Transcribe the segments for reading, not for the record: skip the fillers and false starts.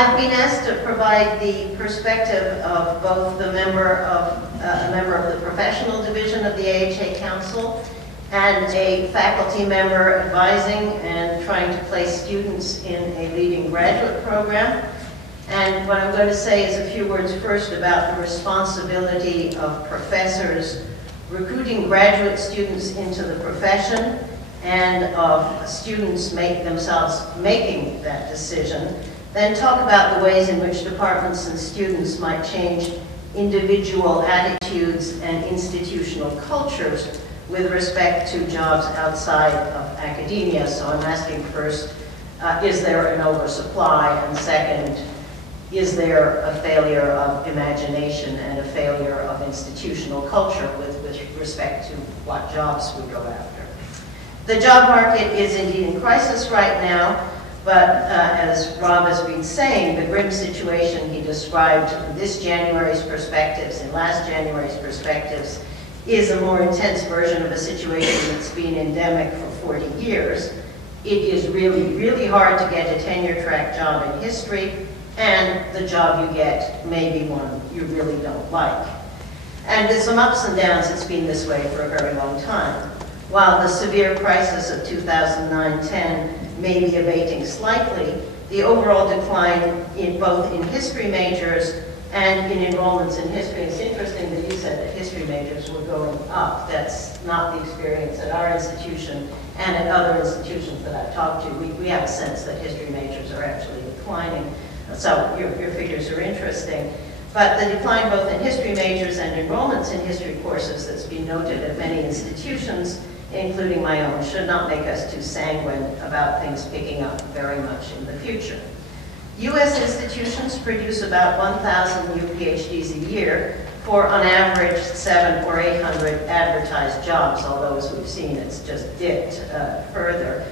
I've been asked to provide the perspective of both the member of the professional division of the AHA Council and a faculty member advising and trying to place students in a leading graduate program. And what I'm going to say is a few words first about the responsibility of professors recruiting graduate students into the profession and of students themselves making that decision. Then talk about the ways in which departments and students might change individual attitudes and institutional cultures with respect to jobs outside of academia. So I'm asking first, is there an oversupply? And second, is there a failure of imagination and a failure of institutional culture with respect to what jobs we go after? The job market is indeed in crisis right now, but as Rob has been saying, the grim situation he described in this January's perspectives and last January's perspectives is a more intense version of a situation that's been endemic for 40 years. It is really, really hard to get a tenure-track job in history, and the job you get may be one you really don't like. And with some ups and downs, it's been this way for a very long time. While the severe crisis of 2009-10 may be abating slightly, the overall decline in both in history majors and in enrollments in history. It's interesting that you said that history majors were going up. That's not the experience at our institution and at other institutions that I've talked to. We have a sense that history majors are actually declining. So your figures are interesting. But the decline both in history majors and enrollments in history courses that's been noted at many institutions, including my own, should not make us too sanguine about things picking up very much in the future. U.S. institutions produce about 1,000 new PhDs a year for, on average, 700 or 800 advertised jobs, although, as we've seen, it's just dipped further.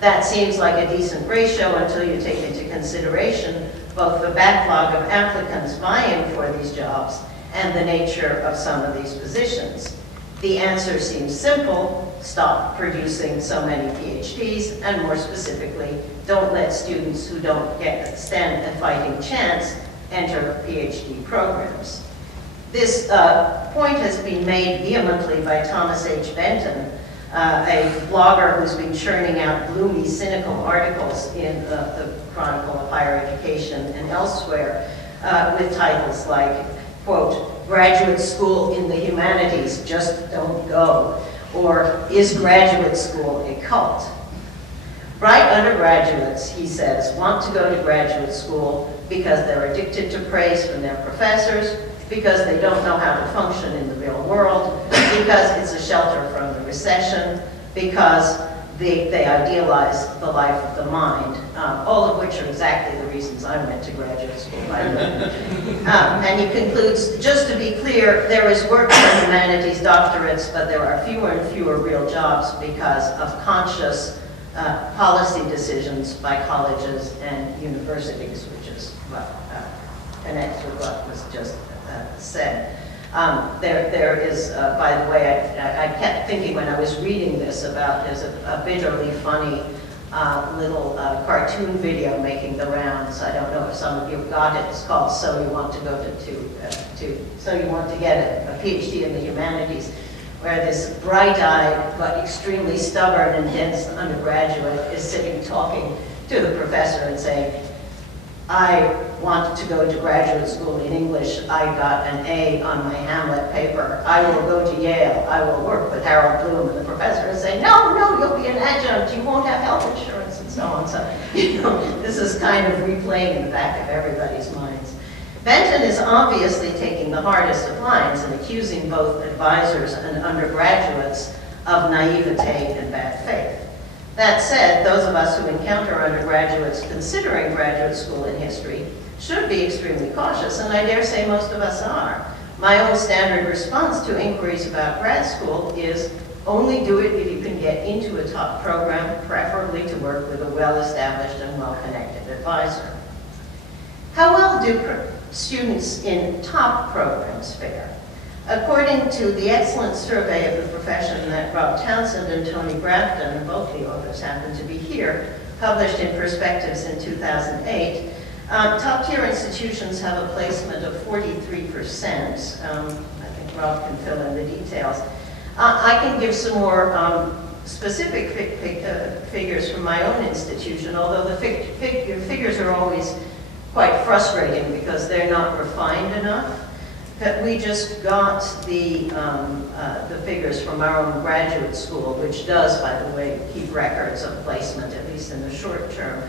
That seems like a decent ratio until you take into consideration both the backlog of applicants vying for these jobs and the nature of some of these positions. The answer seems simple: stop producing so many PhDs, and more specifically, don't let students who don't stand a fighting chance enter PhD programs. This point has been made vehemently by Thomas H. Benton, a blogger who's been churning out gloomy, cynical articles in the Chronicle of Higher Education and elsewhere with titles like, quote, "Graduate School in the Humanities, Just Don't Go," or "Is Graduate School a Cult?" Bright undergraduates, he says, want to go to graduate school because they're addicted to praise from their professors, because they don't know how to function in the real world, because it's a shelter from the recession, because they idealize the life of the mind, all of which are exactly the reasons I went to graduate school, by the way. And he concludes, just to be clear, there is work for humanities doctorates, but there are fewer and fewer real jobs because of conscious policy decisions by colleges and universities, which is what connects with what was just said. There is, by the way, I kept thinking when I was reading this about, there's a bitterly funny little cartoon video making the rounds. I don't know if some of you got it. It's called "So You Want to Go So You Want to Get a PhD in the Humanities," where this bright-eyed but extremely stubborn and dense undergraduate is sitting talking to the professor and saying, "I want to go to graduate school in English. I got an A on my Hamlet paper. I will go to Yale. I will work with Harold Bloom." And the professor is saying, "No, no, you'll be an adjunct. You won't have health insurance," and so on. So, you know, this is kind of replaying in the back of everybody's minds. Benton is obviously taking the hardest of lines and accusing both advisors and undergraduates of naivete and bad faith. That said, those of us who encounter undergraduates considering graduate school in history should be extremely cautious, and I dare say most of us are. My own standard response to inquiries about grad school is only do it if you can get into a top program, preferably to work with a well-established and well-connected advisor. How well do students in top programs fare? According to the excellent survey of the profession that Rob Townsend and Tony Grafton, both the authors happen to be here, published in Perspectives in 2008, Top-tier institutions have a placement of 43%. I think Rob can fill in the details. I can give some more specific figures from my own institution, although the figures are always quite frustrating because they're not refined enough. But we just got the figures from our own graduate school, which does, by the way, keep records of placement, at least in the short term.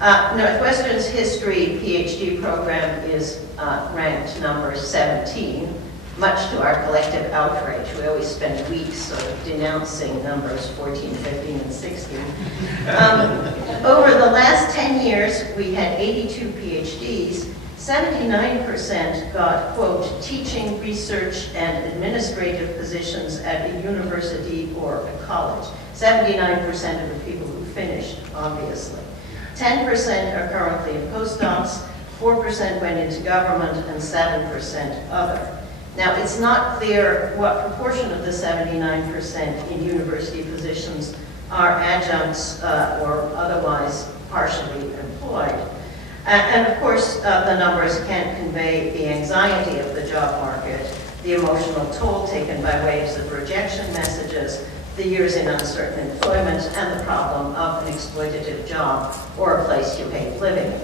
Northwestern's history PhD program is ranked number 17, much to our collective outrage. We always spend weeks sort of denouncing numbers 14, 15, and 16. Over the last 10 years, we had 82 PhDs. 79% got, quote, teaching, research, and administrative positions at a university or a college. 79% of the people who finished, obviously. 10% are currently in postdocs, 4% went into government, and 7% other. Now, it's not clear what proportion of the 79% in university positions are adjuncts or otherwise partially employed. And of course, the numbers can't convey the anxiety of the job market, the emotional toll taken by waves of rejection messages, the years in uncertain employment, and the problem of an exploitative job or a place you hate living in.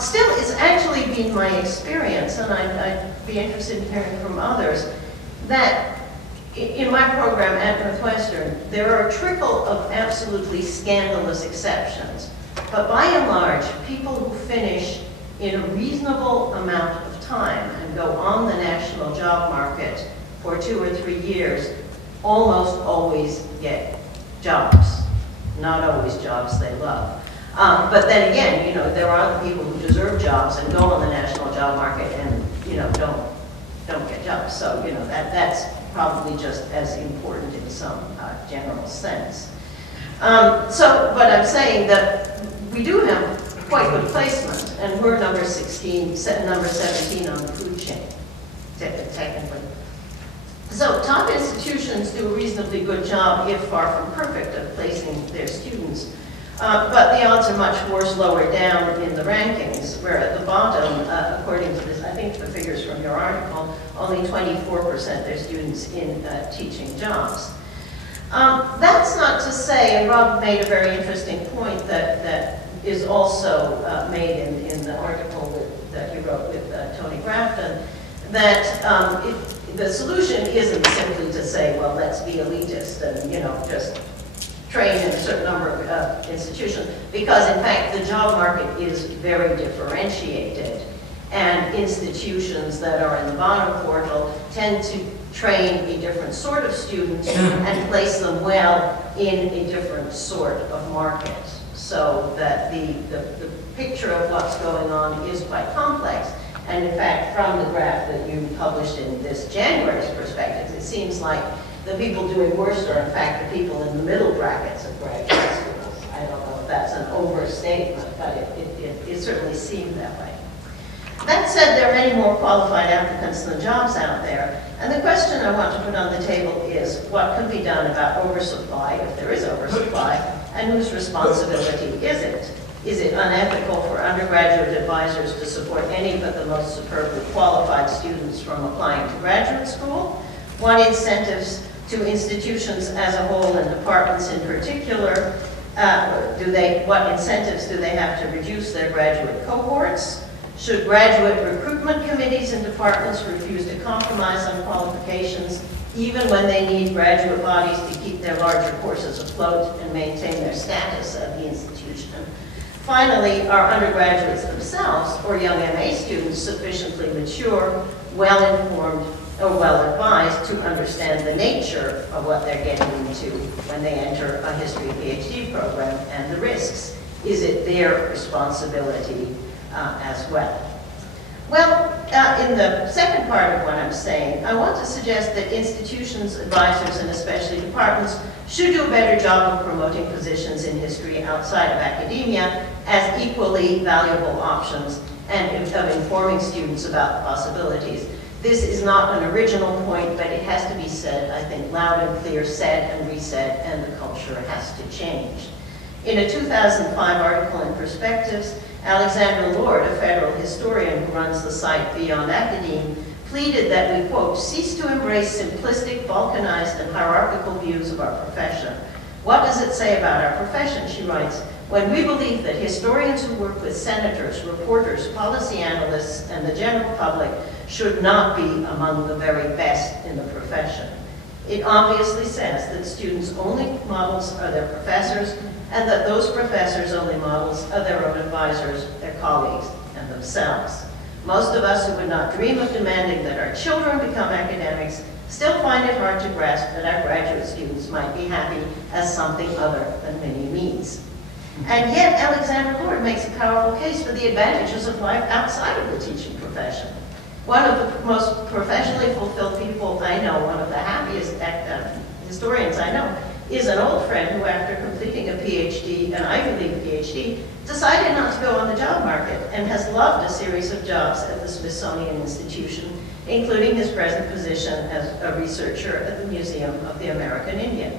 Still, it's actually been my experience, and I'd be interested in hearing from others, that in my program at Northwestern, there are a trickle of absolutely scandalous exceptions. But by and large, people who finish in a reasonable amount of time and go on the national job market for 2 or 3 years almost always get jobs. Not always jobs they love. But then again, you know, there are people who deserve jobs and go on the national job market and, you know, don't get jobs. So, you know, that's probably just as important in some general sense. So, but I'm saying that we do have quite good placement, and we're number 17 on the food chain, technically. So top institutions do a reasonably good job, if far from perfect, of placing their students. But the odds are much worse lower down in the rankings, where at the bottom, according to this, I think the figures from your article, only 24% their students in teaching jobs. That's not to say, and Rob made a very interesting point that is also made in the article that he wrote with Tony Grafton, that the solution isn't simply to say, well, let's be elitist and, you know, just train in a certain number of institutions, because in fact the job market is very differentiated, and institutions that are in the bottom quartile tend to train a different sort of student and place them well in a different sort of market, so that the picture of what's going on is quite complex. And in fact, from the graph that you published in this January's perspectives, it seems like the people doing worse are in fact the people in the middle brackets of graduate schools. I don't know if that's an overstatement, but it certainly seemed that way. That said, there are many more qualified applicants than jobs out there, and the question I want to put on the table is what can be done about oversupply, if there is oversupply, and whose responsibility is it? Is it unethical for undergraduate advisors to support any but the most superbly qualified students from applying to graduate school? What incentives to institutions as a whole and departments in particular, what incentives do they have to reduce their graduate cohorts? Should graduate recruitment committees and departments refuse to compromise on qualifications, even when they need graduate bodies to keep their larger courses afloat and maintain their status at the institution? Finally, are undergraduates themselves or young MA students sufficiently mature, well-informed, or well-advised to understand the nature of what they're getting into when they enter a history PhD program and the risks? Is it their responsibility as well? Well, in the second part of what I'm saying, I want to suggest that institutions, advisors, and especially departments should do a better job of promoting positions in history outside of academia as equally valuable options and of informing students about the possibilities. This is not an original point, but it has to be said, I think, loud and clear, said and resaid, and the culture has to change. In a 2005 article in Perspectives, Alexandra Lord, a federal historian who runs the site Beyond Academe, pleaded that we, quote, cease to embrace simplistic, balkanized, and hierarchical views of our profession. What does it say about our profession, she writes, when we believe that historians who work with senators, reporters, policy analysts, and the general public should not be among the very best in the profession? It obviously says that students' only models are their professors, and that those professors' only models are their own advisors, their colleagues, and themselves. Most of us who would not dream of demanding that our children become academics still find it hard to grasp that our graduate students might be happy as something other than mini-me's. And yet, Alexandra Lord makes a powerful case for the advantages of life outside of the teaching profession. One of the most professionally fulfilled people I know, one of the happiest historians I know, is an old friend who, after completing a PhD, an Ivy League PhD, decided not to go on the job market and has loved a series of jobs at the Smithsonian Institution, including his present position as a researcher at the Museum of the American Indian.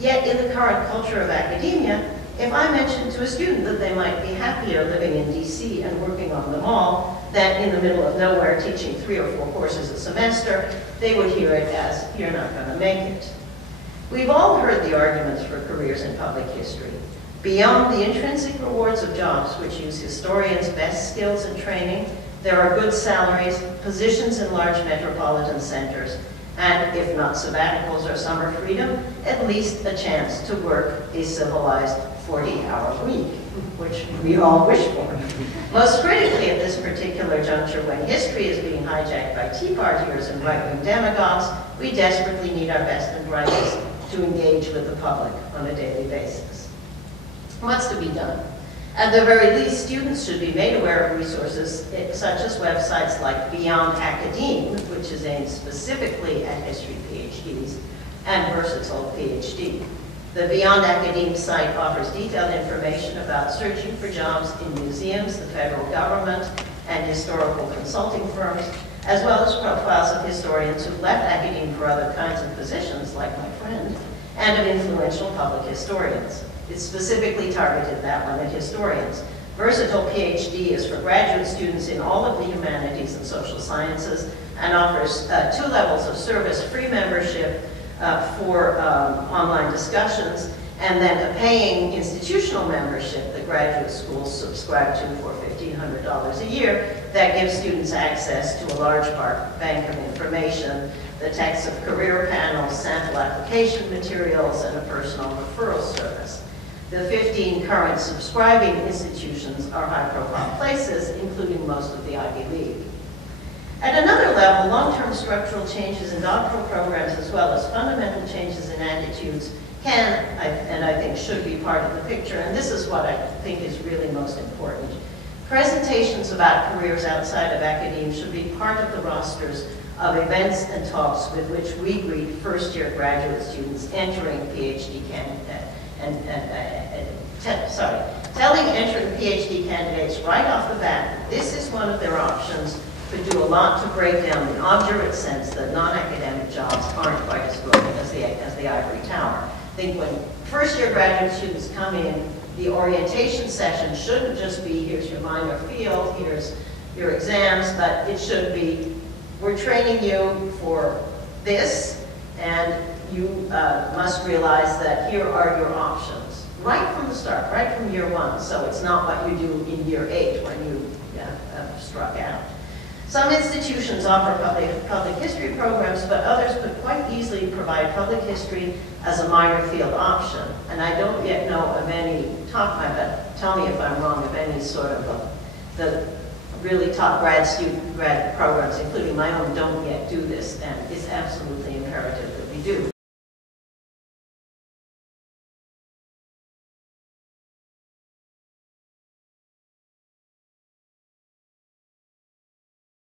Yet, in the current culture of academia, if I mentioned to a student that they might be happier living in DC and working on the mall than in the middle of nowhere teaching 3 or 4 courses a semester, they would hear it as, you're not going to make it. We've all heard the arguments for careers in public history. Beyond the intrinsic rewards of jobs which use historians' best skills and training, there are good salaries, positions in large metropolitan centers, and if not sabbaticals or summer freedom, at least a chance to work a civilized 40-hour week, which we all wish for. Most critically at this particular juncture, when history is being hijacked by Tea Partiers and right-wing demagogues, we desperately need our best and brightest to engage with the public on a daily basis. What's to be done? At the very least, students should be made aware of resources such as websites like Beyond Academe, which is aimed specifically at history PhDs, and Versatile PhD. The Beyond Academe site offers detailed information about searching for jobs in museums, the federal government, and historical consulting firms, as well as profiles of historians who've left academe for other kinds of positions, like my friend, and of influential public historians. It's specifically targeted that one at historians. Versatile PhD is for graduate students in all of the humanities and social sciences and offers 2 levels of service, free membership for online discussions, and then a paying institutional membership that graduate schools subscribe to for $1,500 a year that gives students access to a large bank of information, the texts of career panels, sample application materials, and a personal referral service. The 15 current subscribing institutions are high-profile places, including most of the Ivy League. At another level, long-term structural changes in doctoral programs, as well as fundamental changes in attitudes, can, and I think should be part of the picture, and this is what I think is really most important. Presentations about careers outside of academia should be part of the rosters of events and talks with which we greet first-year graduate students entering PhD telling entering PhD candidates right off the bat that this is one of their options could do a lot to break down the obdurate sense that non-academic jobs aren't quite as good as the ivory tower. I think when first-year graduate students come in, the orientation session shouldn't just be, here's your minor field, here's your exams, but it should be, we're training you for this, and you must realize that here are your options. Right from the start, right from year 1, so it's not what you do in year 8 when you struck out. Some institutions offer public history programs, but others could quite easily provide public history as a minor field option. And I don't yet know of any tell me if I'm wrong, of any sort of the really top grad programs, including my own, don't yet do this, and it's absolutely imperative that we do.